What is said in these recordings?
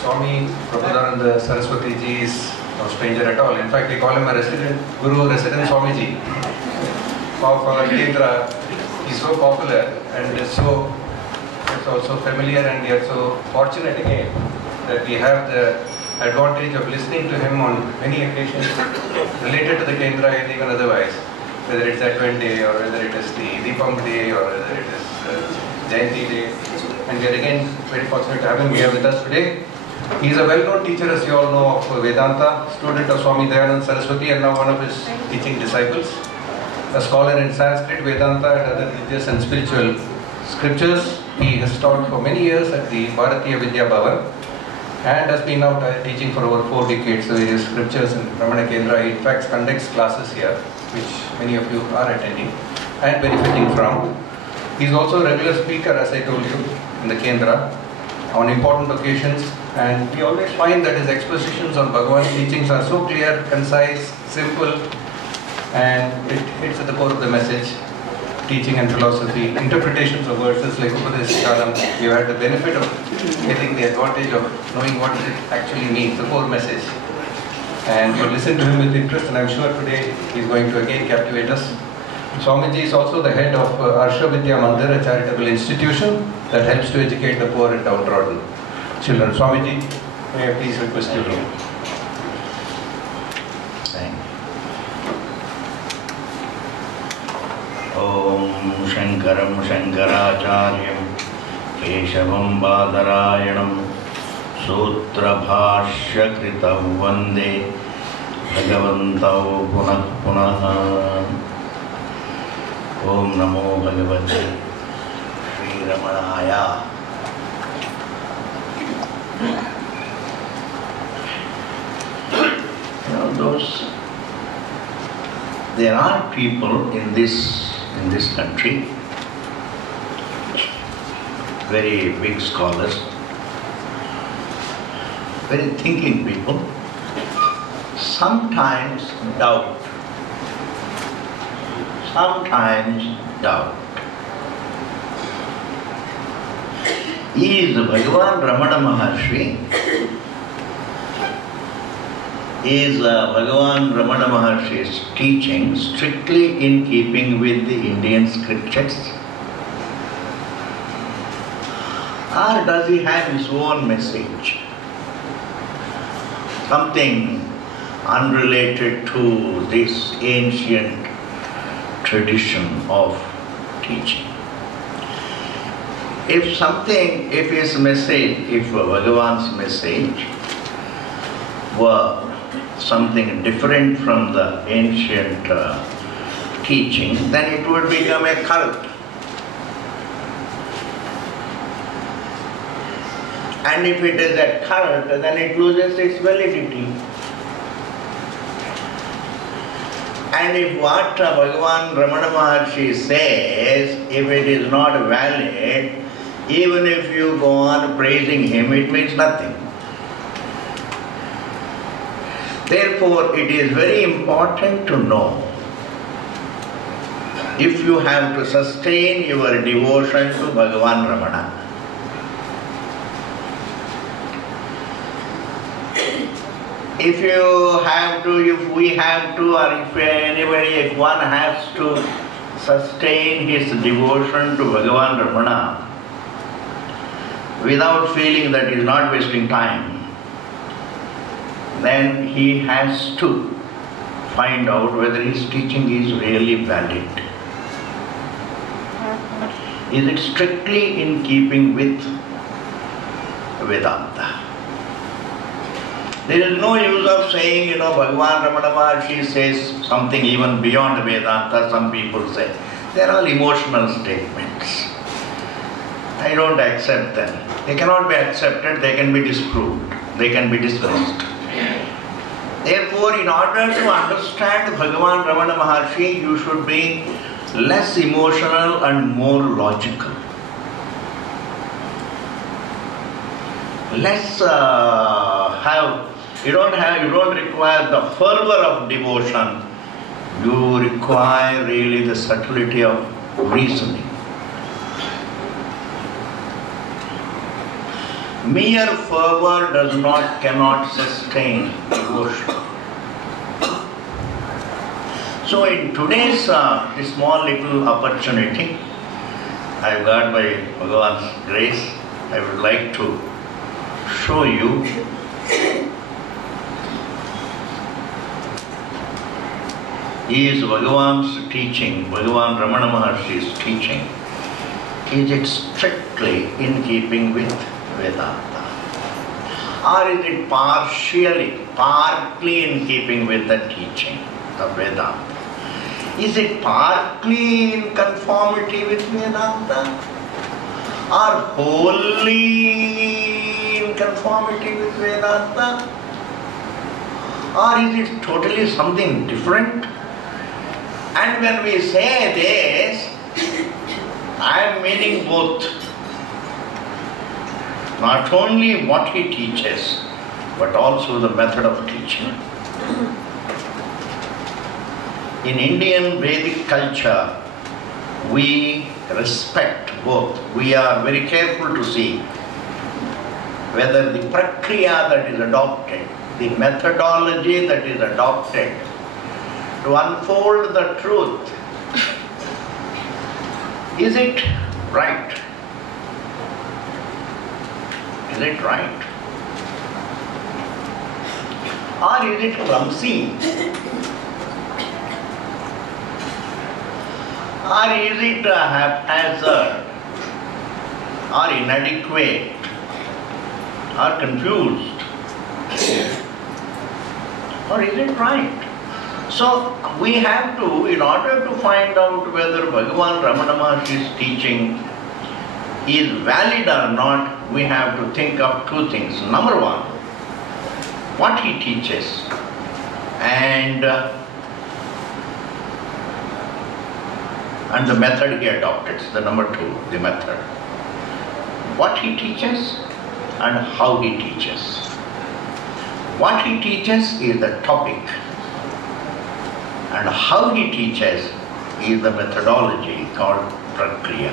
Swami Prabuddhananda Saraswati ji is no stranger at all. In fact, we call him a resident Guru, resident Swami ji of our Kendra. He's so popular and is also familiar, and we are so fortunate again that we have the advantage of listening to him on many occasions related to the Kendra and even otherwise, whether it's Advent Day or whether it is the Deepam Day or whether it is Jayanti Day. And we are again very fortunate to have him here with us today. He is a well-known teacher, as you all know, of Vedanta, student of Swami Dayananda Saraswati and now one of his teaching disciples. A scholar in Sanskrit, Vedanta and other religious and spiritual scriptures. He has taught for many years at the Bharatiya Vidya Bhavan and has been now teaching for over 4 decades the various scriptures in Ramana Kendra. He in fact conducts classes here, which many of you are attending and benefiting from. He is also a regular speaker, as I told you, in the Kendra on important occasions, and we always find that his expositions on Bhagavan's teachings are so clear, concise, simple, and it hits at the core of the message. Teaching and philosophy, interpretations of verses like Upadeshacharam, you had the benefit of getting the advantage of knowing what it actually means, the core message. And you listen to him with interest, and I'm sure today he's going to again captivate us. Swamiji is also the head of Arsha Vidya Mandir, a charitable institution that helps to educate the poor and downtrodden children. Swamiji, may I please request you to. Om Shankaram Shankaracharyam Keshavam Badarayanam Sutra Bhashya Kritav Vande Bhagavantav Punah Punah. Om Namo Bhagavate Sri Ramanaya. There are people in this country, very big scholars, very thinking people, sometimes doubt. Is Bhagavan Ramana Maharshi, is Bhagavan Ramana Maharshi's teaching strictly in keeping with the Indian scriptures? Or does he have his own message? Something unrelated to this ancient tradition of teaching. If his message, if Bhagavan's message were something different from the ancient teaching, then it would become a cult. And if it is a cult, then it loses its validity. And if what Bhagavan Ramana Maharshi says, if it is not valid, even if you go on praising him, it means nothing. Therefore, it is very important to know, if you have to sustain your devotion to Bhagavan Ramana, if we have to, or if one has to sustain his devotion to Bhagavan Ramana without feeling that he is not wasting time, then he has to find out whether his teaching is really valid. Is it strictly in keeping with Vedanta? There is no use of saying, Bhagavan Ramana Maharshi says something even beyond Vedanta, some people say. They are all emotional statements. I don't accept them. They cannot be accepted, they can be disproved, they can be dismissed. Therefore, in order to understand Bhagavan Ramana Maharshi, you should be less emotional and more logical. You don't require the fervor of devotion, you require really the subtlety of reasoning. Mere fervor cannot sustain devotion. So in today's this small little opportunity I've got by Bhagavan's grace, I would like to show you is Bhagavan's teaching, Bhagavan Ramana Maharshi's teaching, is it strictly in keeping with Vedanta? Or is it partly in keeping with the teaching of Vedanta? Is it partly in conformity with Vedanta? Or wholly in conformity with Vedanta? Or is it totally something different? And when we say this, I am meaning both. Not only what he teaches, but also the method of teaching. In Indian Vedic culture, we respect both. We are very careful to see whether the prakriya that is adopted, the methodology that is adopted to unfold the truth, is it right? Is it right? Or is it clumsy? Or is it haphazard? Or inadequate? Or confused? Or is it right? So we have to, in order to find out whether Bhagavan Ramana Maharshi's teaching is valid or not, we have to think of two things. Number one, what he teaches, and the method he adopted. The number two, the method. What he teaches and how he teaches. What he teaches is the topic, and how he teaches is the methodology called prakriya.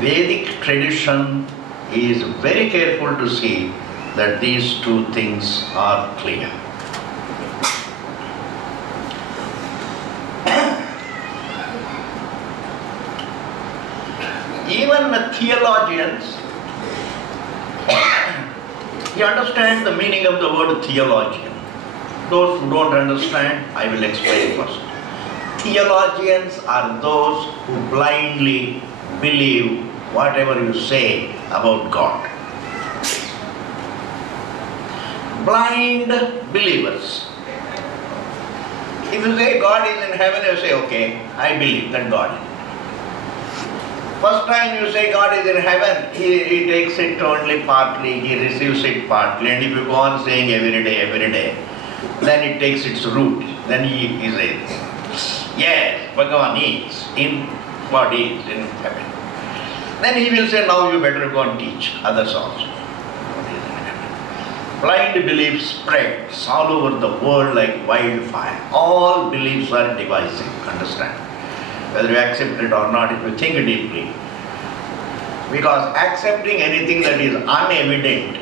Vedic tradition is very careful to see that these two things are clear. Even the theologians, you understand the meaning of the word theologian. Those who don't understand, I will explain first. Theologians are those who blindly believe whatever you say about God. Blind believers. If you say God is in heaven, you say, okay, I believe that God is. First time you say God is in heaven, he takes it only partly, he receives it partly, and if you go on saying every day, then it takes its root. Then he says, yes, Bhagavan is in body, is in heaven. Then he will say, now you better go and teach others also. Blind belief spreads all over the world like wildfire. All beliefs are divisive, understand? Whether you accept it or not, if you think deeply. Because accepting anything that is unevident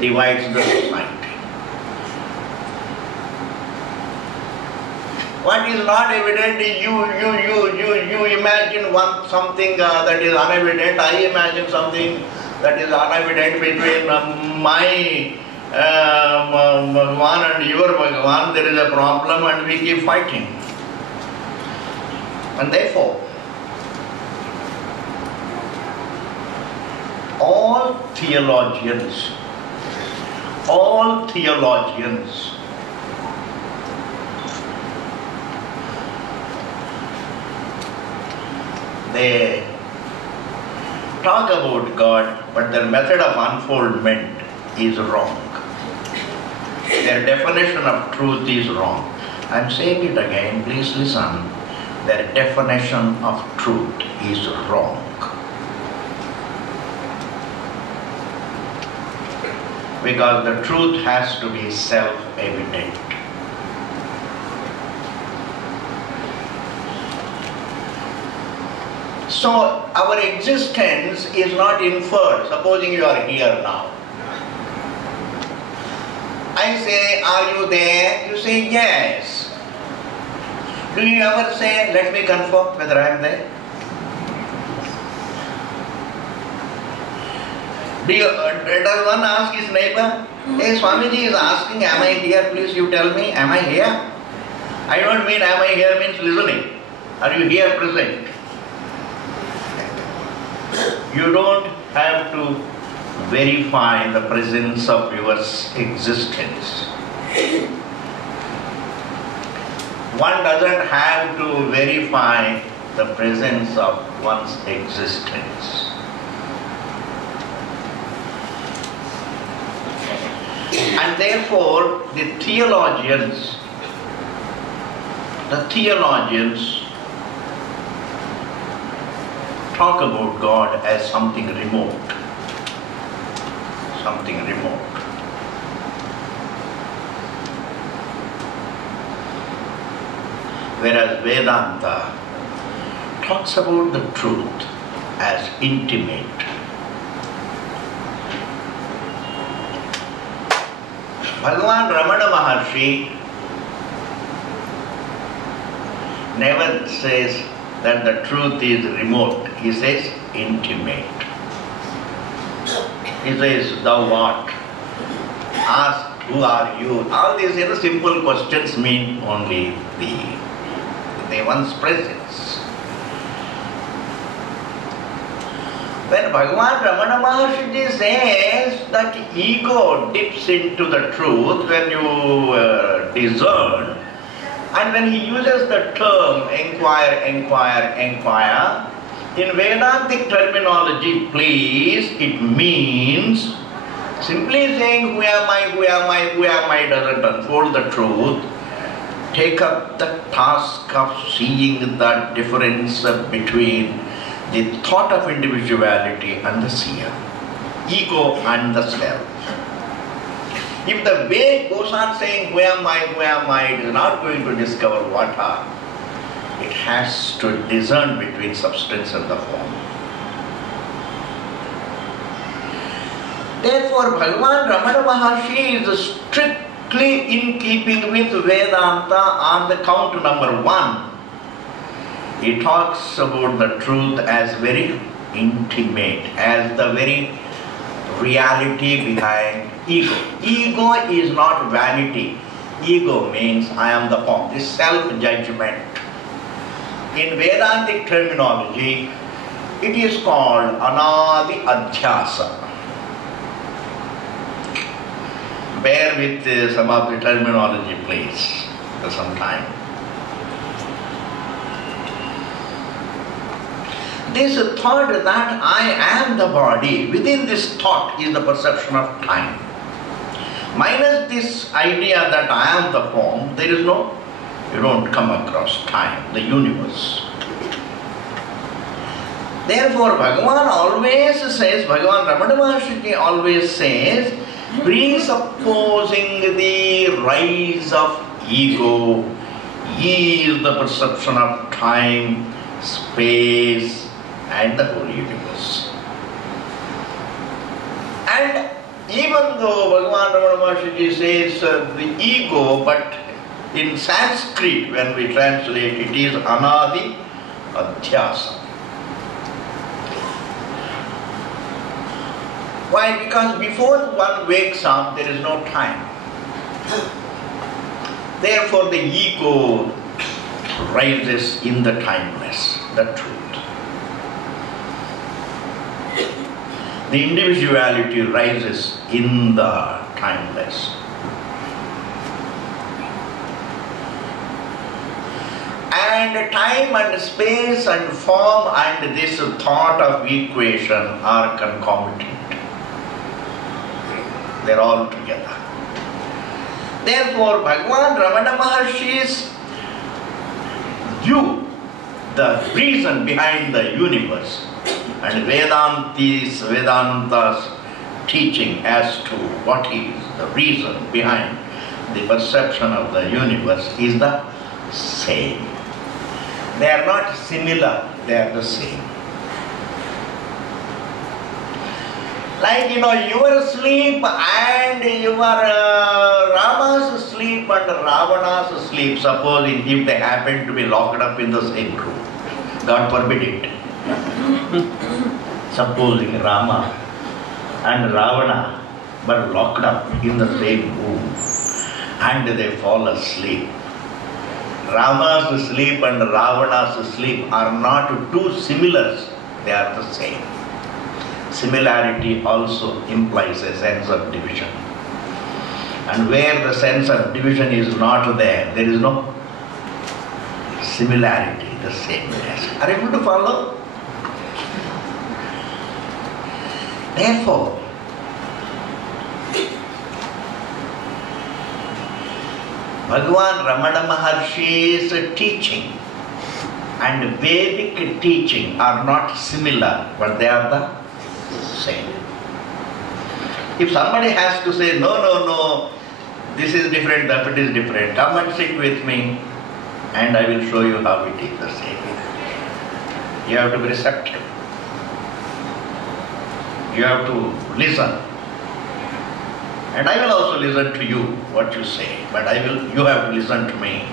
divides the society. What is not evident, you imagine something that is unevident. I imagine something that is unevident between my Bhagavan and your Bhagavan. There is a problem and we keep fighting. And therefore, all theologians, they talk about God, but their method of unfoldment is wrong. Their definition of truth is wrong. I am saying it again, please listen. Their definition of truth is wrong. Because the truth has to be self-evident. So our existence is not inferred. Supposing you are here now. I say, are you there? You say, yes. Do you ever say, let me confirm whether I am there? Does one ask his neighbor, hey, Swamiji is asking, am I here? Please you tell me, am I here? I don't mean am I here means listening. Are you here present? You don't have to verify the presence of your existence. One doesn't have to verify the presence of one's existence. And therefore, the theologians talk about God as something remote. Something remote. Whereas Vedanta talks about the truth as intimate. Bhagavan Ramana Maharshi never says that the truth is remote. He says intimate. He says, thou art. Ask, who are you? All these simple questions mean only the one's presence. When Bhagavan Ramana Maharshi says that ego dips into the truth when you discern, and when he uses the term inquire, in Vedantic terminology, please, it means simply saying who am I doesn't unfold the truth. Take up the task of seeing the difference between the thought of individuality and the seer, ego and the self. If the way goes on saying who am I, it is not going to discover what are. It has to discern between substance and the form. Therefore, Bhagavan Ramana Maharshi is strictly in keeping with Vedanta on the count number 1. He talks about the truth as very intimate, as the very reality behind ego. Ego is not vanity. Ego means I am the form, this self-judgment. In Vedantic terminology, it is called anadi adhyasa. Bear with some of the terminology, please, for some time. This thought that I am the body, within this thought is the perception of time. Minus this idea that I am the form, there is no, you don't come across time, the universe. Therefore, Bhagavan always says, Bhagavan Ramana Maharshi always says, presupposing the rise of ego is the perception of time, space, and the whole universe. And even though Bhagavan Ramana Maharshi says the ego, but in Sanskrit when we translate it is anadi adhyasa. Why? Because before one wakes up there is no time. Therefore the ego rises in the timeless, the truth. The individuality rises in the timeless. And time and space and form and this thought of equation are concomitant. They are all together. Therefore, Bhagavan Ramana Maharshi's view, the reason behind the universe, and Vedanta's teaching as to what is the reason behind the perception of the universe is the same. They are not similar, they are the same. Like, your sleep and your Rama's sleep and Ravana's sleep, supposing if they happen to be locked up in the same room. God forbid it. Supposing Rama and Ravana were locked up in the same room and they fall asleep. Rama's sleep and Ravana's sleep are not two similars, they are the same. Similarity also implies a sense of division. And where the sense of division is not there, there is no similarity, the sameness. Are you able to follow? Therefore, Bhagavan Ramana Maharshi's teaching and Vedic teaching are not similar, but they are the same. If somebody has to say, no, this is different, that is different, come and sit with me and I will show you how it is the same. You have to be receptive. You have to listen. And I will also listen to you, what you say, but you have to listen to me.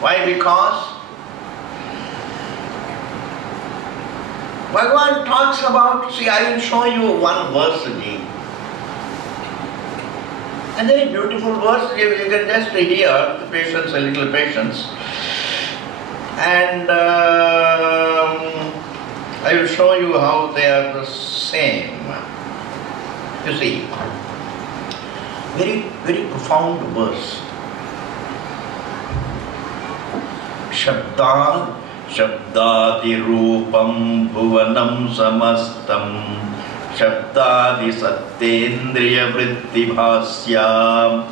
Why? Because Bhagavan talks about, see, I will show you one verse again. A very beautiful verse, you can just hear, the patience, a little patience. And I will show you how they are the same. You see, very, very profound verse. Shabdadi rupam bhuvanam samastam Shabdadi sattendriya vritti bhasyam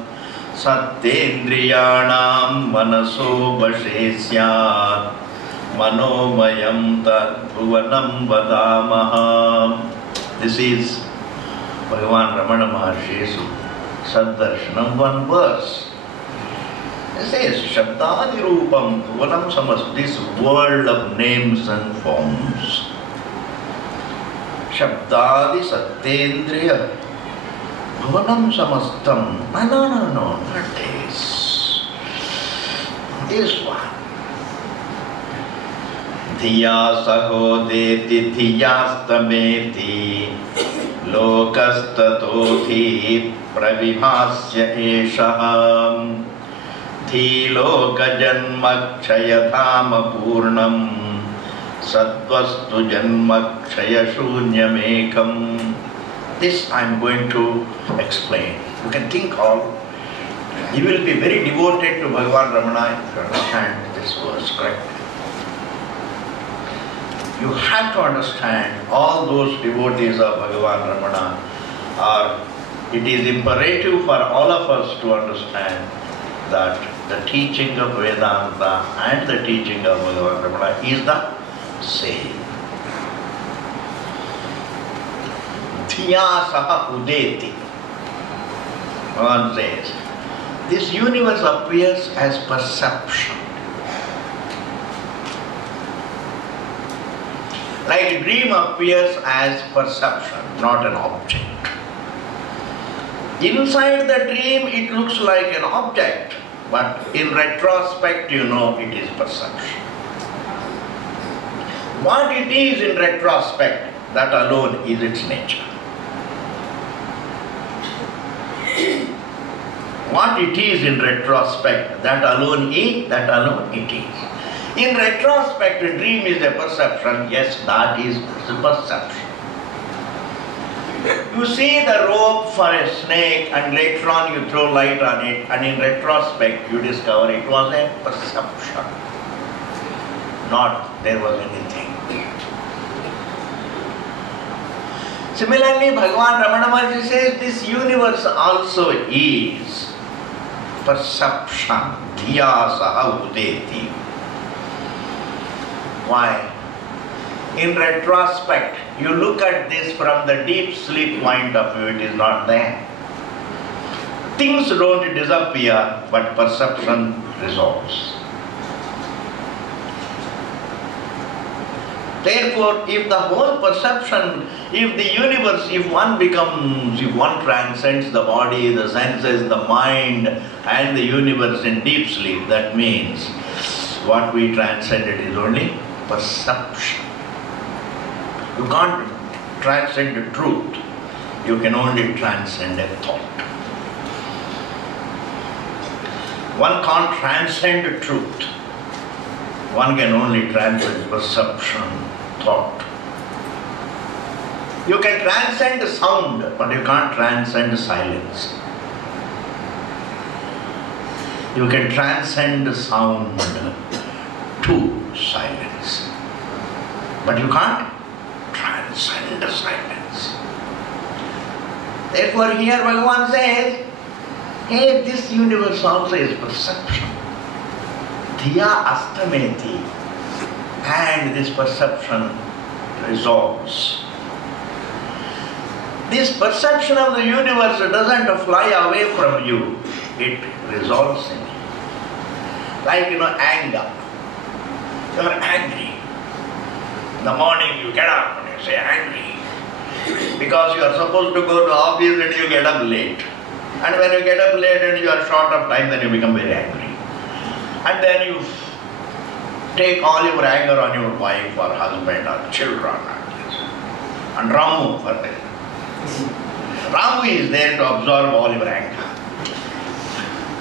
Sattendriyanam manaso vashesyat Manomayam tad bhuvanam vadamaham. This is Bhagavan Ramana Maharshi's Saddarshanam, one verse. It says, Shabdadi Rupam Bhuvanam Samas, this world of names and forms. Shabdadi Sattendriya Bhuvanam Samastam. No, not this. This one. Dhiya sahodeti dhiyastameti Lokastatothi pravibhasya eshaham Dhiloka janmakshayadhama purnam Sattvastu janmakshaya shunyamekam. This I am going to explain. You can think all. You will be very devoted to Bhagavan Ramana if you understand this verse correctly. You have to understand all those devotees of Bhagavan Ramana it is imperative for all of us to understand that the teaching of Vedanta and the teaching of Bhagavan Ramana is the same. Dhiya saha udeti. One says, this universe appears as perception. Like a dream appears as perception, not an object. Inside the dream it looks like an object, but in retrospect you know it is perception. What it is in retrospect, that alone is its nature. What it is in retrospect, that alone it is. In retrospect, a dream is a perception. Yes, that is a perception. You see the rope for a snake and later on you throw light on it and in retrospect you discover it was a perception. Not there was anything. Similarly, Bhagavan Ramana Maharshi says this universe also is perception. Dhiya saha udeti. Why? In retrospect, you look at this from the deep sleep point of view, it is not there. Things don't disappear, but perception resolves. Therefore, if the whole perception, if the universe, if one transcends the body, the senses, the mind and the universe in deep sleep, that means what we transcended is only perception. You can't transcend the truth. You can only transcend a thought. One can't transcend the truth. One can only transcend perception, thought. You can transcend the sound, but you can't transcend silence. You can transcend the sound to silence, but you can't transcend the silence. Therefore here Bhagavan says, hey, this universe also is perception. Dhiya astameti. And this perception resolves. This perception of the universe doesn't fly away from you. It resolves in you. Like, anger. You are angry. In the morning you get up and you say angry. Because you are supposed to go to office and you get up late. And when you get up late and you are short of time, then you become very angry. And then you take all your anger on your wife or husband or children. And Ramu for that. Ramu is there to absorb all your anger.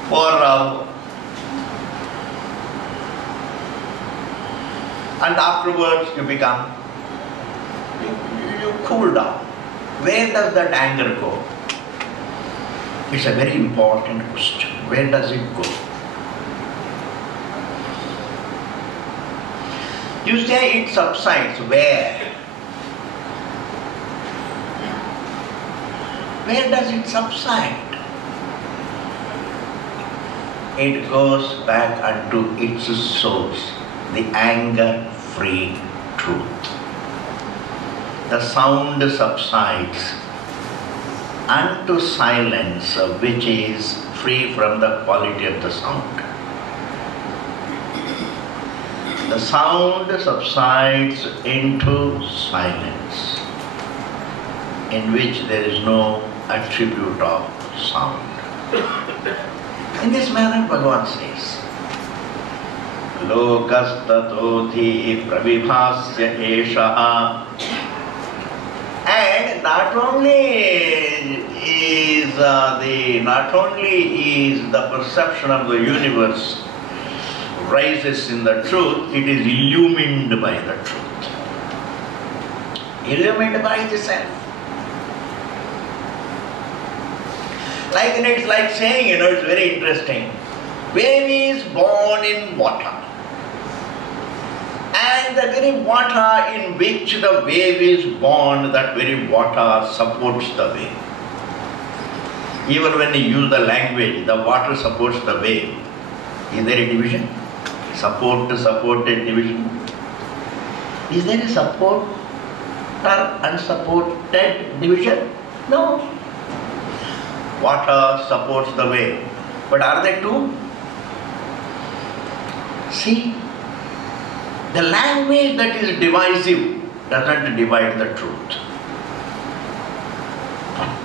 Poor Ramu. And afterwards you become, you cool down. Where does that anger go? It's a very important question. Where does it go? You say it subsides. Where? Where does it subside? It goes back unto its source, the anger-free truth. The sound subsides unto silence, which is free from the quality of the sound. The sound subsides into silence, in which there is no attribute of sound. In this manner, Bhagavan says, Lokastatoti pravibhasya eshaha. And not only is the perception of the universe rises in the truth, it is illumined by the truth. Illumined by itself. It's like saying, it's very interesting. Baby is born in water. And the very water in which the baby is born, that very water supports the wave. Even when you use the language, the water supports the wave. Is there a division? Supported division. Is there a supporter and supported division? No. Water supports the wave. But are they two? See, the language that is divisive doesn't divide the truth.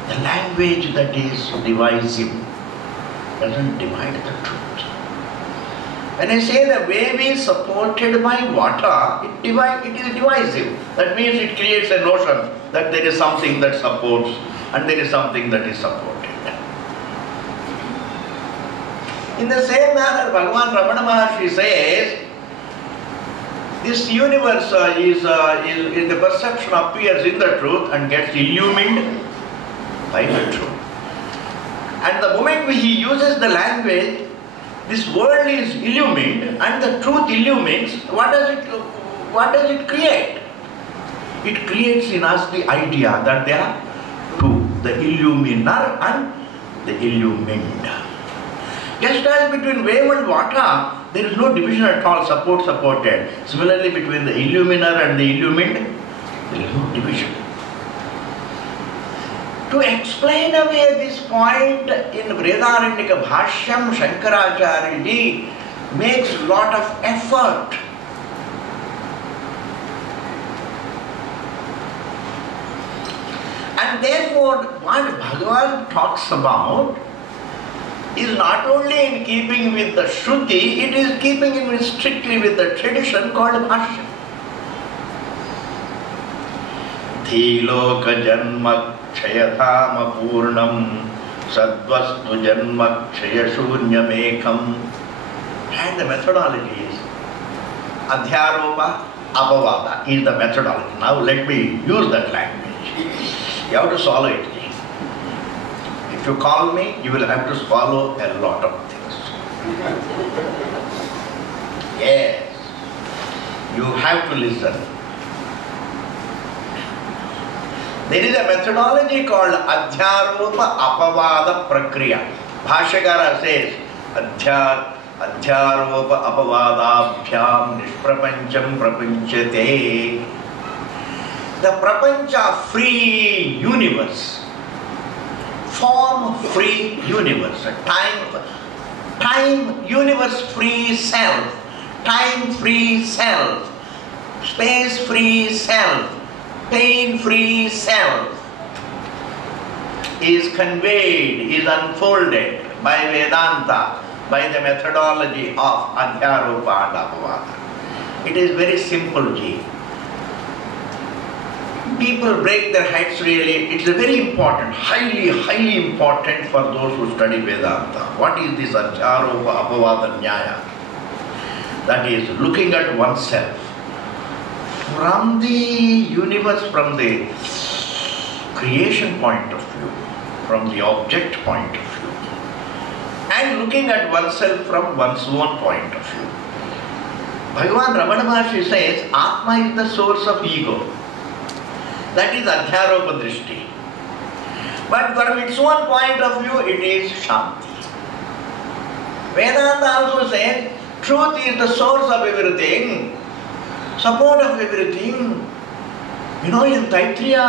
The language that is divisive doesn't divide the truth. When I say the wave is supported by water, it is divisive. That means it creates a notion that there is something that supports and there is something that is supported. In the same manner, Bhagavan Ramana Maharshi says, this universe is in the perception appears in the truth and gets illumined by the truth. And the moment he uses the language, this world is illumined and the truth illumines. What does it create? It creates in us the idea that there are two, the illuminer and the illumined. Just as between wave and water, there is no division at all, supported. Similarly, between the illuminer and the illumined, there is no division. To explain away this point in Vredaranyaka Bhashyam, Shankaracharya ji makes a lot of effort. And therefore, what Bhagavan talks about is not only in keeping with the Shruti, it is keeping in strictly with the tradition called Bhashya. Dhiloka janma kshayatama purnam sadvastu janma kshayashunyamekam. And the methodology is Adhyaropa Apavada is the methodology. Now let me use that language. You have to swallow it. If you call me, you will have to swallow a lot of things. Yes, you have to listen. There is a methodology called Adhyaropa Apavada Prakriya. Bhashyakara says, Adhyaropa Apavadabhyam Nishprapancham Prapanchate. The Prapancha free universe, form free universe, time universe free self, time free self, space free self, pain free self is conveyed, is unfolded by Vedanta, by the methodology of Adhyaropa and Apavada. It is very simple, Ji. People break their heads really. It's a very important, highly important for those who study Vedanta. What is this Adhyaropa Apavada Nyaya? That is looking at oneself from the universe, from the creation point of view, from the object point of view, and looking at oneself from one's own point of view. Bhagavan Ramana Maharshi says, Atma is the source of ego. That is Adhyaropa Drishti. But from its own point of view, it is Shanti. Vedanta also says, truth is the source of everything, support of everything. You know, in Taittiriya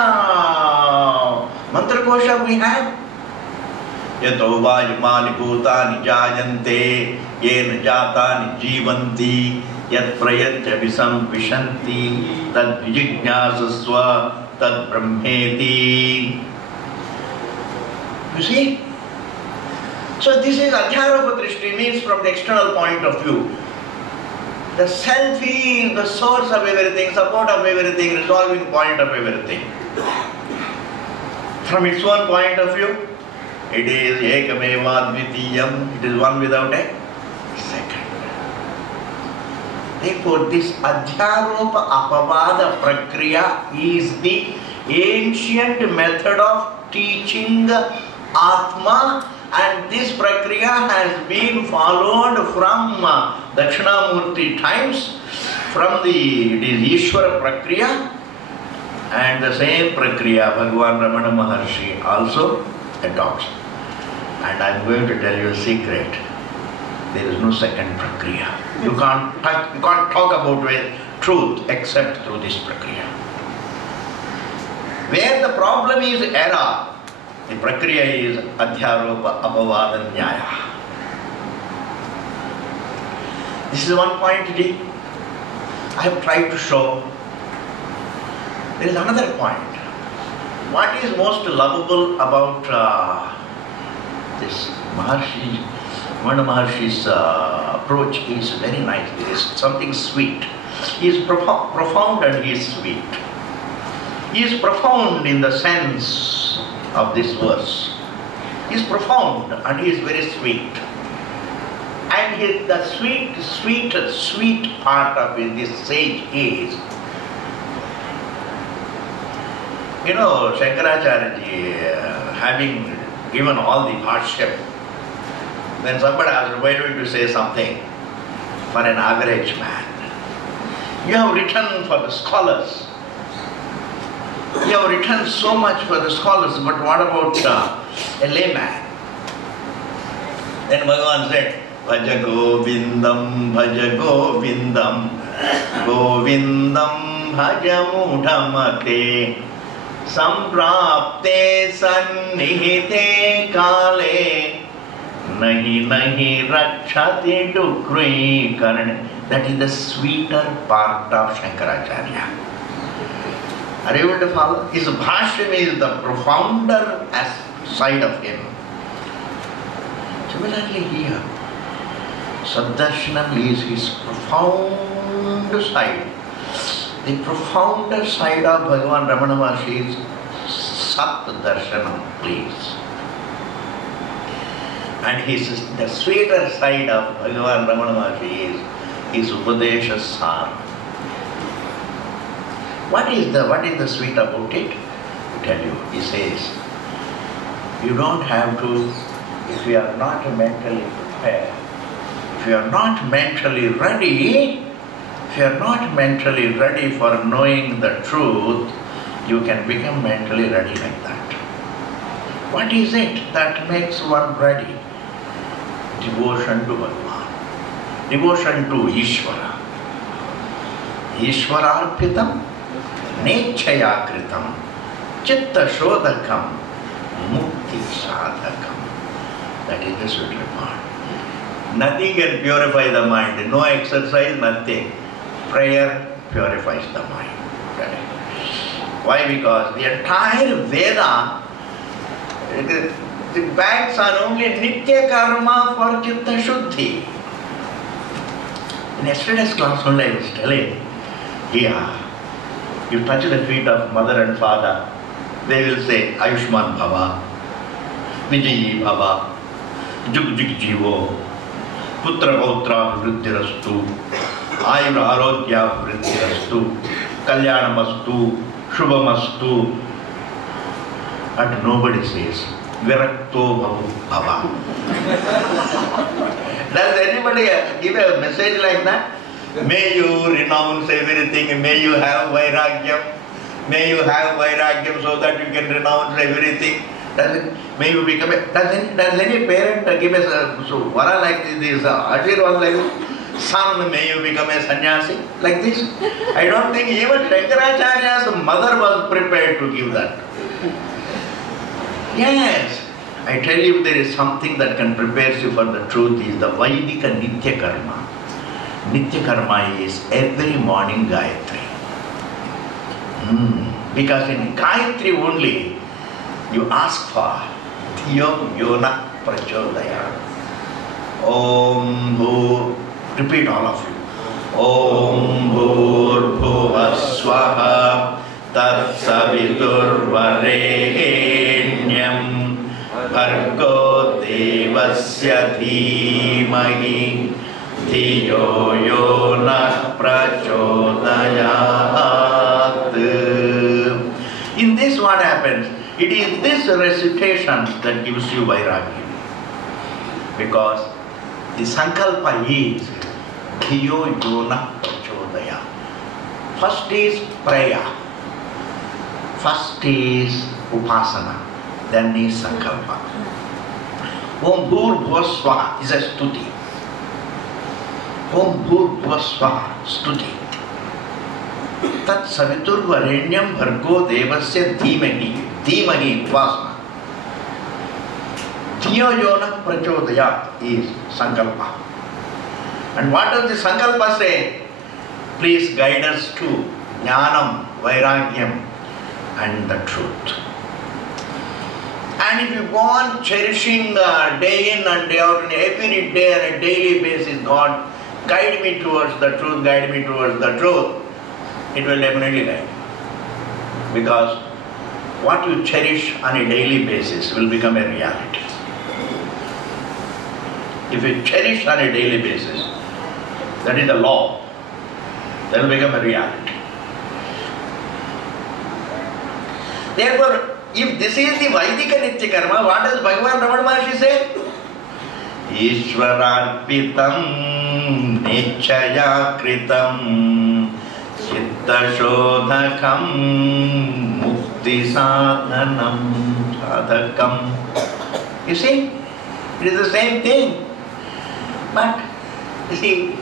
Mantra Kosha we have Yato vayumani bhutani jayante yen jatani jivanti yat prayatya visam vishanti tad vijijñāsasva tad brahmeti. You see? So this is Adhyaropa Drishti, means from the external point of view. The self is the source of everything, support of everything, resolving point of everything. From its own point of view, it is Ekameva Dvitiyam, it is one without a second. Therefore, this Adhyaropa Apavada Prakriya is the ancient method of teaching Atma, and this Prakriya has been followed from Dakshinamurti times, from the Ishvara Prakriya, and the same Prakriya Bhagavan Ramana Maharshi also adopts. And I am going to tell you a secret. There is no second Prakriya. You can't talk about truth except through this Prakriya. Where the problem is error, the Prakriya is Adhyaropa Apavada Nyaya. This is one point D. I have tried to show. There is another point. What is most lovable about this Maharshi, Ramana Maharshi's approach is very nice. There is something sweet. He is profound and he is sweet. He is profound in the sense of this verse. He is profound and he is very sweet. And the sweet part of this sage is, you know, Shankaracharya having given all the hardship, then somebody asked, why don't you say something for an average man? You have written for the scholars. You have written so much for the scholars, but what about a layman? Then Bhagavan said, Bhaja Govindam, Govindam Bhaja Mudhamate, Samprapte Sannihite Kale, Nahi Rakshati Dukri Karane. That is the sweeter part of Shankaracharya. Are you able to follow? His bhashyam is the profounder side of him. Similarly here, Saddarshanam is his profound side. The profounder side of Bhagavan Ramana Maharshi is Sat Darshanam, please. And the sweeter side of Bhagavan Ramana Maharshi is his Upadesha Sar. What is the sweet about it? I tell you, he says, you don't have to, if you are not mentally prepared, if you are not mentally ready, if you are not mentally ready for knowing the truth, you can become mentally ready like that. What is it that makes one ready? Devotion to Bhagavan. Devotion to Ishvara. Ishvararpitam Nechaya kritam Chitta shodhakam Mukti sadhakam. That is the sweet part. Nothing can purify the mind. No exercise, nothing. Prayer purifies the mind. Right? Why? Because the entire Veda, the banks are only Nitya Karma for Chitta Shuddhi. In yesterday's class only I was telling, here, you touch the feet of mother and father, they will say, Ayushman Bhava, Vijayi Bhava, Jug Jig Jivo, Putra Pautra Vriddhirastu, Ayura Arodhya Vriddhirastu, Kalyanamastu, Shubhamastu. But nobody says, Virakto Bhava. Does anybody give a message like that? May you renounce everything, may you have Vairagyam, may you have Vairagyam so that you can renounce everything. May you become a, does any parent give a vara like this, Ashirwad like this? Son, may you become a sannyasi? Like this? I don't think even Shankaracharya's mother was prepared to give that. Yes, I tell you, there is something that can prepare you for the truth is the Vaidika Nitya Karma. Nitya Karma is every morning Gayatri. Because in Gayatri only, you ask for Dhiyam Yona Prachodaya. Om Bhur, repeat all of you. Om Bhur Bhuva Swaha Tat Savitur Varenyam Bhargo Devasya Dhimahi Dhiyo Yona Prachodayat. In this what happens? It is this recitation that gives you Vairagya. Because the Sankalpa is Dhiyo Yona Prachodaya. First is prayer. First is Upasana. Then is Sankalpa. Om Bhur Bhuvasva is a stuti. Om Bhur Bhuvasva stuti. Tat Savitur Varenyam Bhargo Devasya Dhimahi. Dhimahi Upasana. Dhiyo Yona Prachodayat is Sankalpa. And what does the Sankalpa say? Please guide us to Jnanam, Vairagyam and the truth. And if you go on cherishing day in and day out, and every day on a daily basis, God, guide me towards the truth, guide me towards the truth, it will definitely guide you. Because what you cherish on a daily basis will become a reality. If you cherish on a daily basis, that is the law, that will become a reality. Therefore, if this is the Vaidika Nitya Karma, what does Bhagavan Ramana Maharshi say? Ishvararpitam Nechaya kritam Chitta shodhakam Mukti sadhakam. You see, it is the same thing. But, you see,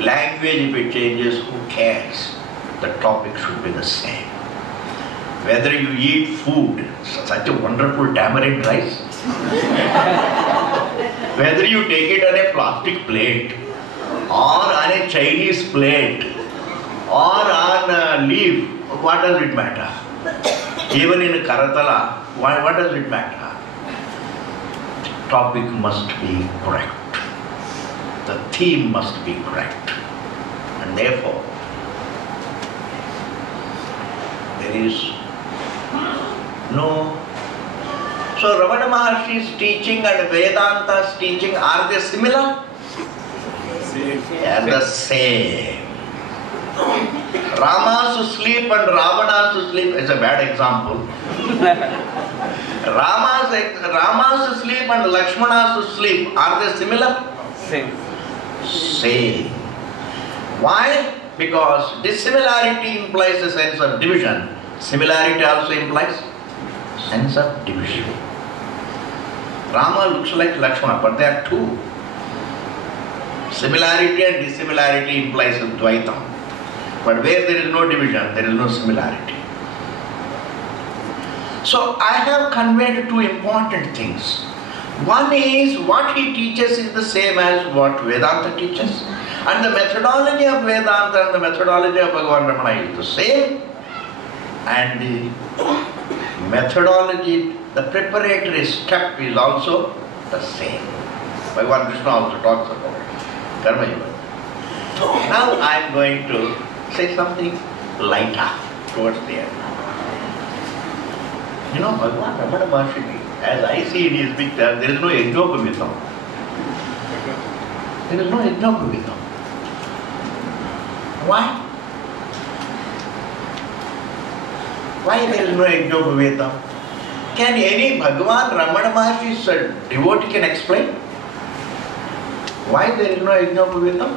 language if it changes, who cares? The topic should be the same. Whether you eat food, such a wonderful tamarind rice, whether you take it on a plastic plate, or on a Chinese plate, or on a leaf, what does it matter? Even in Karatala, what does it matter? The topic must be correct. The theme must be correct. And therefore, there is no... So Ramana Maharshi's teaching and Vedanta's teaching, are they similar? They are the same. Rama's to sleep and Ravana's to sleep is a bad example. Rama's to sleep and Lakshmana's to sleep, are they similar? Same. Same. Why? Because dissimilarity implies a sense of division. Similarity also implies sense of division. Rama looks like Lakshmana, but there are two. Similarity and dissimilarity implies Dvaitam. But where there is no division, there is no similarity. So I have conveyed two important things. One is what he teaches is the same as what Vedanta teaches. And the methodology of Vedanta and the methodology of Bhagavan Ramana is the same. And the methodology, the preparatory step is also the same. Bhagavan Krishna also talks about Karma Yoga. Now I am going to say something lighter towards the end. You know, Bhagavan Ramana Maharshi, as I see in his picture, there is no Yajnapavitam. There is no Yajnapavitam. Why? Why there is no Yajnapavitam? Can any Bhagavan Ramana Maharshi's devotee can explain? Why there is no Yajnapavitam?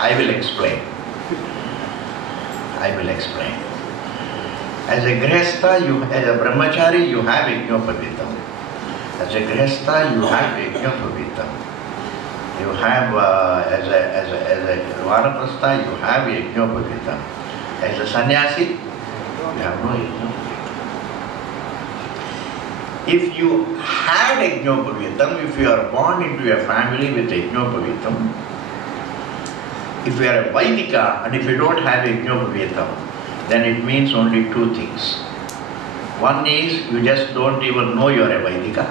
I will explain. I will explain. As a grihastha, as a brahmachari, you have Yajnapavitam. As a grihastha, you have Yajnapavitam. You have, as a vanaprastha, you have Yajnapavitam. As a sannyasi, you have no Yajnapavitam. If you had Yajnapavitam, if you are born into a family with Yajnapavitam, if you are a Vaidika and if you don't have Yajnapavitam, then it means only two things. One is you just don't even know you are a Vaidika.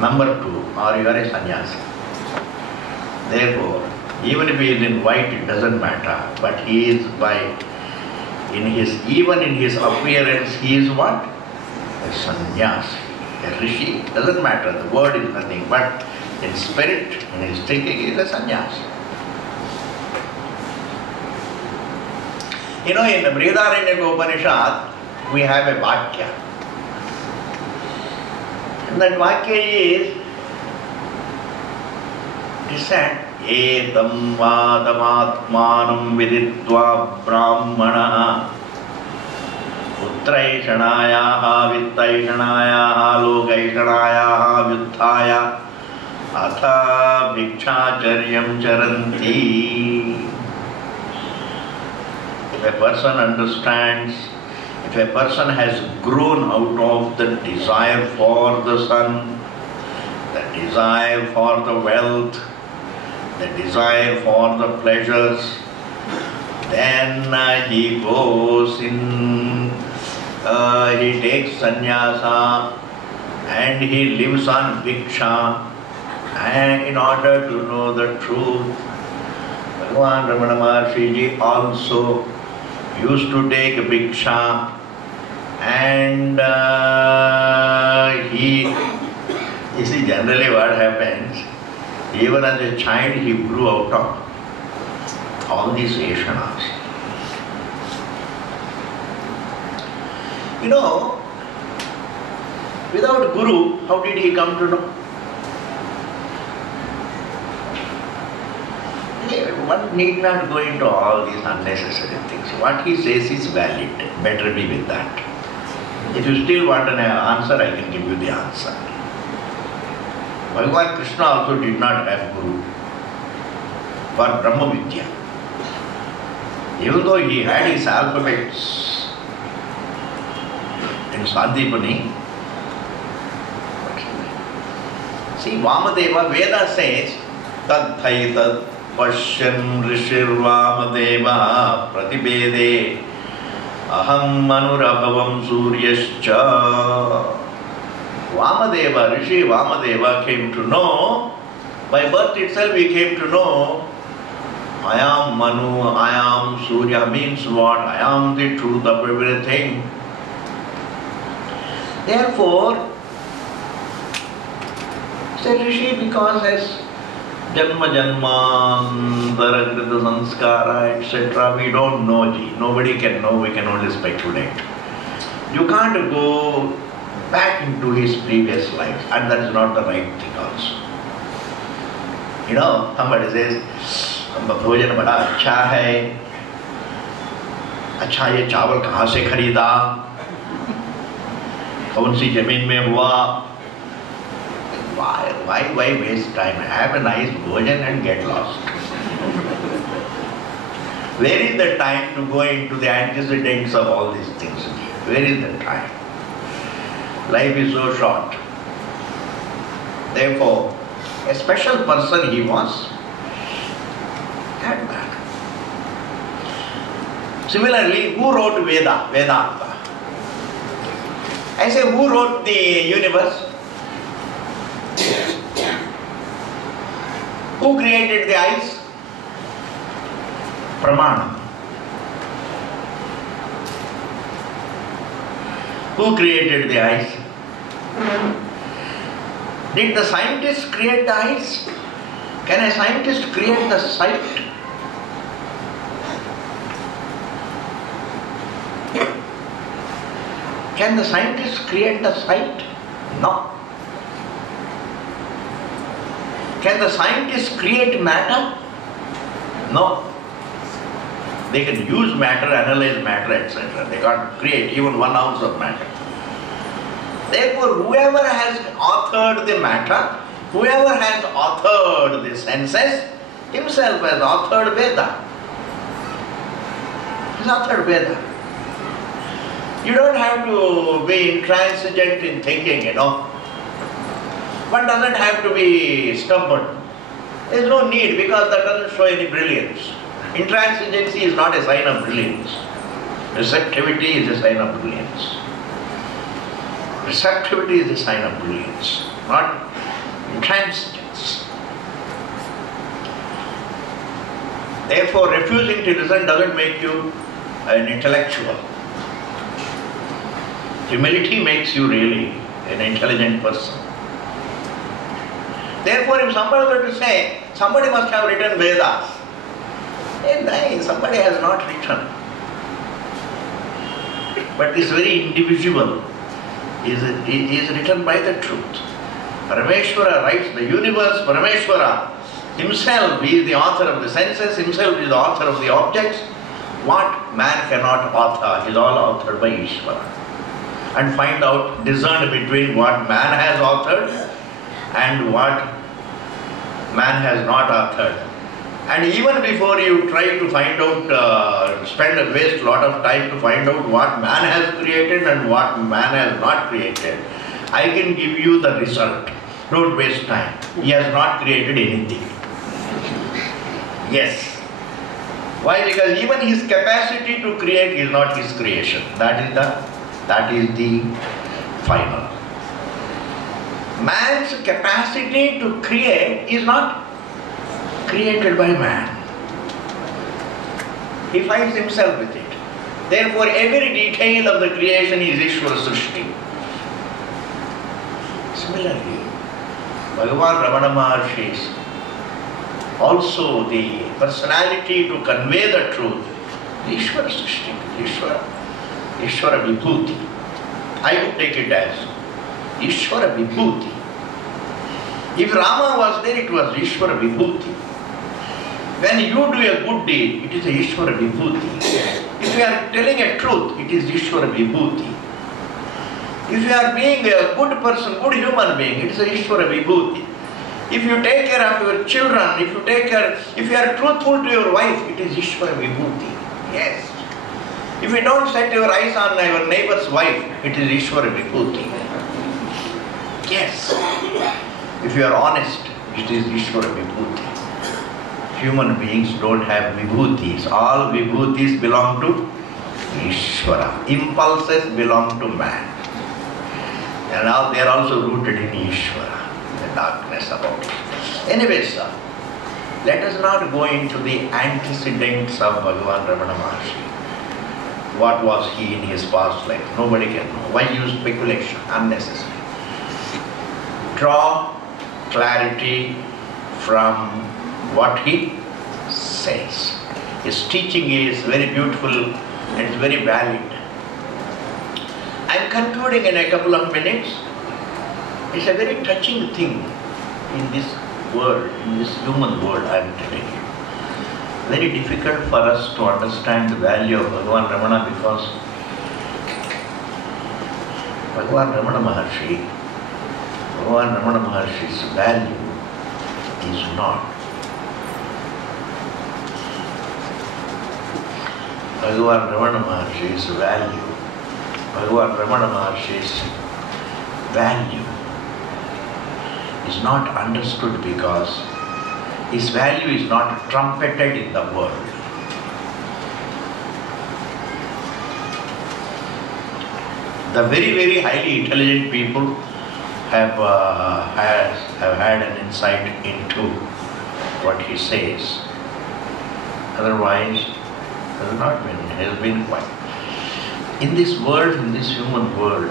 Number two, or you are a sannyasi. Therefore, even if he is in white, it doesn't matter. But he is even in his appearance, he is what? A sannyasi, a rishi. Doesn't matter, the word is nothing. But in spirit, in his thinking, he is a sannyasi. You know, in the Brihadaranyaka Upanishad, we have a Vakya. And that Vakya is, it is said, Etam vadamatmanam viditva brahmana putraishanayaha vittaishanayaha lokaishanayaha vyuthaya atha bhikshacharyam charanti. If a person understands, if a person has grown out of the desire for the sun, the desire for the wealth, the desire for the pleasures, then he goes in, he takes sannyasa and he lives on bhiksha, and in order to know the truth. Bhagavan Ramana Maharshi ji also used to take bhiksha, and you see, generally what happens, even as a child he grew out of all these ashanas. You know, without Guru, how did he come to know? One need not go into all these unnecessary things. What he says is valid. Better be with that. If you still want an answer, I can give you the answer. Bhagavan Krishna also did not have Guru for Brahma Vidya. Even though he had his alphabets in Sandipani, see, Vamadeva, Veda says, Tadthaitat Pashyan Rishirvamadeva Pratibede Aham Manurabhavam Suryascha. Vamadeva, Rishi Vamadeva came to know, by birth itself he came to know, I am Manu, I am Surya means what? I am the truth of everything. Therefore, say Rishi because as Janma Janmantara Krita Sanskara etc. we don't know ji. Nobody can know, we can only speculate. You can't go back into his previous lives, and that is not the right thing also. You know, somebody says, भोजन बड़ा अच्छा है, अच्छा ये चावल कहाँ से खरीदा, कौन सी जमीन में हुआ? Why waste time? Have a nice bhojan and get lost. Where is the time to go into the antecedents of all these things? Where is the time? Life is so short. Therefore, a special person he was. That. Similarly, who wrote Vedanta? I say, who wrote the universe? Who created the eyes? Pramana. Who created the eyes? Did the scientists create the eyes? Can a scientist create the sight? Can the scientists create the sight? No. Can the scientists create matter? No. They can use matter, analyze matter, etc. They can't create even 1 ounce of matter. Therefore, whoever has authored the matter, whoever has authored the senses, himself has authored Veda. He has authored Veda. You don't have to be intransigent in thinking, you know. One doesn't have to be stubborn. There is no need, because that doesn't show any brilliance. Intransigency is not a sign of brilliance. Receptivity is a sign of brilliance. Receptivity is a sign of brilliance, not intransigence. Therefore, refusing to listen doesn't make you an intellectual. Humility makes you really an intelligent person. Therefore, if somebody were to say, somebody must have written Vedas, then somebody has not written. But this very individual is written by the truth. Parameshwara writes the universe, Parameshwara himself is the author of the senses, himself is the author of the objects. What man cannot author is all authored by Ishvara. And find out, discern between what man has authored and what man has not authored. And even before you try to find out, waste a lot of time to find out what man has created and what man has not created, I can give you the result. Don't waste time. He has not created anything. Yes. Why? Because even his capacity to create is not his creation. That is the final. Man's capacity to create is not created by man. He finds himself with it. Therefore, every detail of the creation is Ishvara Srishti. Similarly, Bhagavan Ramana Maharshi's also the personality to convey the truth, Ishvara Srishti, Ishvara Vibhuti. I would take it as Ishvara Vibhuti. If Rama was there, it was Ishvara Vibhuti. When you do a good deed, it is a Ishvara Vibhuti. If you are telling a truth, it is Ishvara Vibhuti. If you are being a good person, good human being, it is a Ishvara Vibhuti. If you take care of your children, if you are truthful to your wife, it is Ishvara Vibhuti. Yes. If you don't set your eyes on your neighbor's wife, it is Ishvara Vibhuti. Yes. If you are honest, it is Ishvara Vibhuti. human beings don't have vibhutis. All vibhutis belong to Ishvara. Impulses belong to man. And now they are also rooted in Ishvara, the darkness about it. Anyway, sir, let us not go into the antecedents of Bhagavan Ramana Maharshi. What was he in his past life? Nobody can know. Why use speculation? Unnecessary. Draw clarity from what he says. His teaching is very beautiful and it's very valid. I am concluding in a couple of minutes. It's a very touching thing in this world, in this human world, I am telling you. Very difficult for us to understand the value of Bhagavan Ramana because Bhagavan Ramana Maharshi's value is not Bhagavan Ramana Maharshi's value is not understood because his value is not trumpeted in the world. The very, very highly intelligent people have had an insight into what he says. Otherwise, it has been quiet. In this world, in this human world,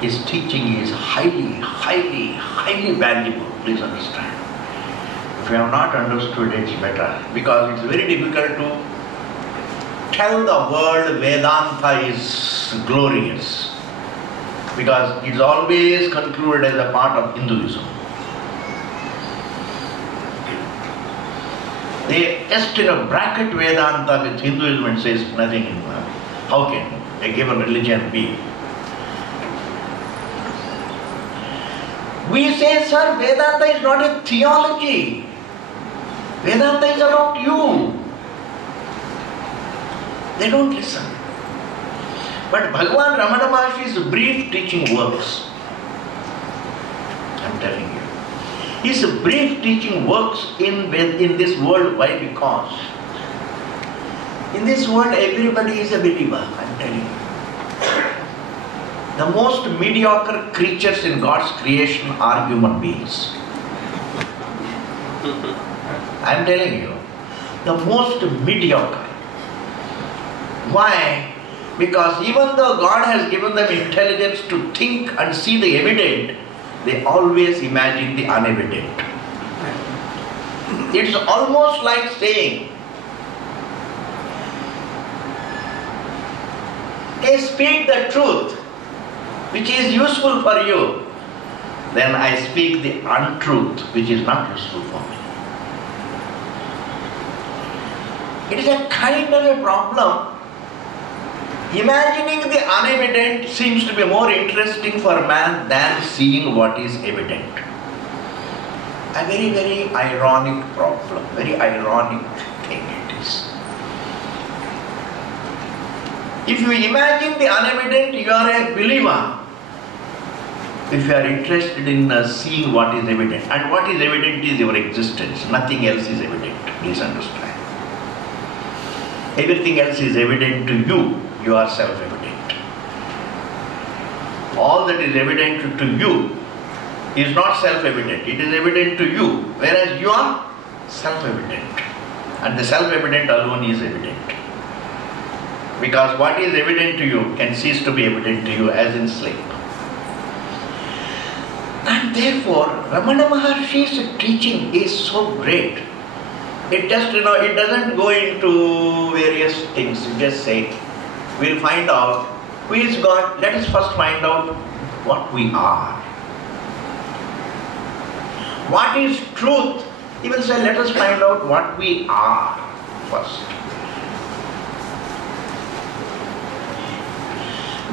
his teaching is highly, highly, highly valuable. Please understand. If you have not understood, it's better. Because it's very difficult to tell the world Vedanta is glorious. Because it's always concluded as a part of Hinduism. They just bracket Vedanta with Hinduism and says nothing. How can a given religion be? We say, sir, Vedanta is not a theology. Vedanta is about you. They don't listen. But Bhagavan Ramana Maharshi's brief teaching works. I'm telling you. His brief teaching works in this world. Why? Because in this world everybody is a believer. I'm telling you. The most mediocre creatures in God's creation are human beings. I'm telling you. The most mediocre. Why? Because even though God has given them intelligence to think and see the evident, they always imagine the unevident. It's almost like saying, "Okay, speak the truth, which is useful for you." Then I speak the untruth, which is not useful for me. It is a kind of a problem. Imagining the unevident seems to be more interesting for man than seeing what is evident. A very, very ironic problem, very ironic thing it is. If you imagine the unevident, you are a believer. If you are interested in seeing what is evident, and what is evident is your existence, nothing else is evident, please understand. Everything else is evident to you. You are self-evident. All that is evident to you is not self-evident. It is evident to you, whereas you are self-evident. And the self-evident alone is evident. Because what is evident to you can cease to be evident to you as in sleep. And therefore, Ramana Maharshi's teaching is so great. It just, it doesn't go into various things. It just say, we'll find out who is God. Let us first find out what we are. What is truth? He will say, let us find out what we are first.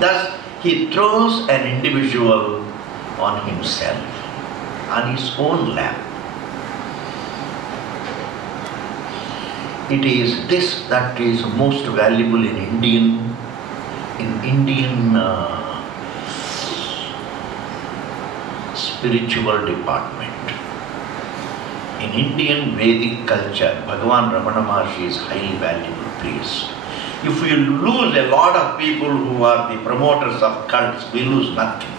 Thus, he throws an individual on himself, on his own lap. It is this that is most valuable in Indian spiritual department. in Indian Vedic culture, Bhagavan Ramana Maharshi is highly valuable priest. If we lose a lot of people who are the promoters of cults, we lose nothing.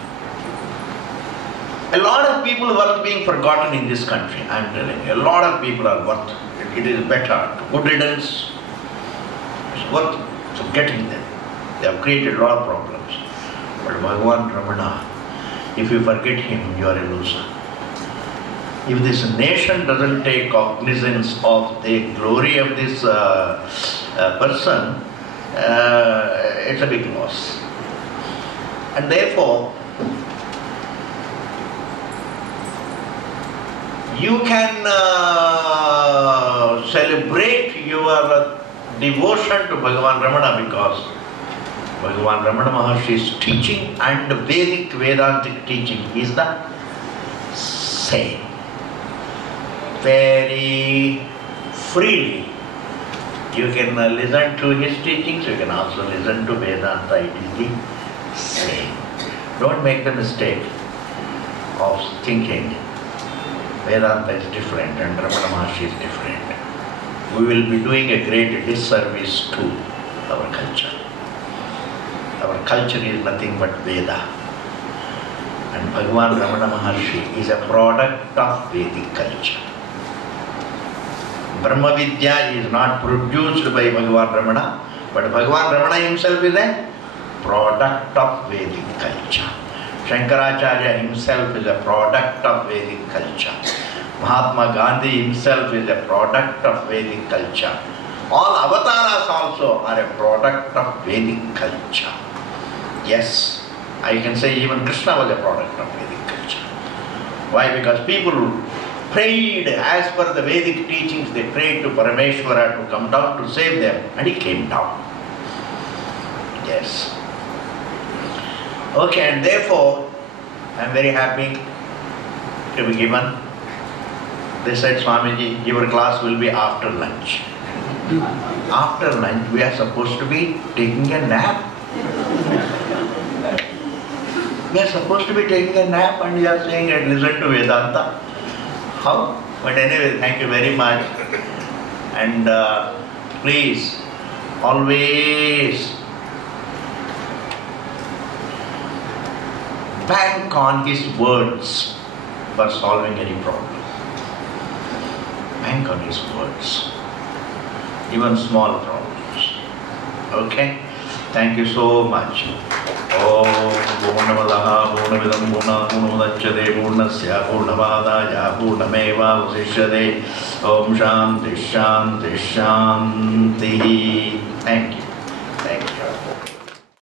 A lot of people worth being forgotten in this country, I am telling you. A lot of people are worth. It is better. Good riddance. It's worth forgetting them. They have created a lot of problems. But Bhagavan Ramana, if you forget him, you are a loser. If this nation doesn't take cognizance of the glory of this person, it's a big loss. And therefore, you can celebrate your devotion to Bhagavan Ramana because Bhagavan Ramana Maharshi's teaching and Vedic Vedantic teaching is the same. Very freely. You can listen to his teachings, you can also listen to Vedanta, it is the same. Don't make the mistake of thinking Vedanta is different and Ramana Maharshi is different. We will be doing a great disservice to our culture. Our culture is nothing but Veda. And Bhagavan Ramana Maharshi is a product of Vedic culture. Brahma Vidya is not produced by Bhagavan Ramana, but Bhagavan Ramana himself is a product of Vedic culture. Shankaracharya himself is a product of Vedic culture. Mahatma Gandhi himself is a product of Vedic culture. All avatars also are a product of Vedic culture. Yes, I can say even Krishna was a product of Vedic culture. Why? Because people prayed as per the Vedic teachings, they prayed to Parameshwara to come down to save them, and he came down. Yes. Okay, and therefore, I am very happy to be given. They said, Swamiji, your class will be after lunch. After lunch, we are supposed to be taking a nap. We are supposed to be taking a nap and you are saying, listen to Vedanta. How? But anyway, thank you very much. And please, always bank on his words for solving any problem. Bank on his words. Even small problems. Okay? Thank you so much. Om Purnamadaha Purnamidam Purnamudachyate Purnasya Purnavadaya Purnameva Vasishyate. Om Shanti Shanti Shanti. Thank you. Thank you.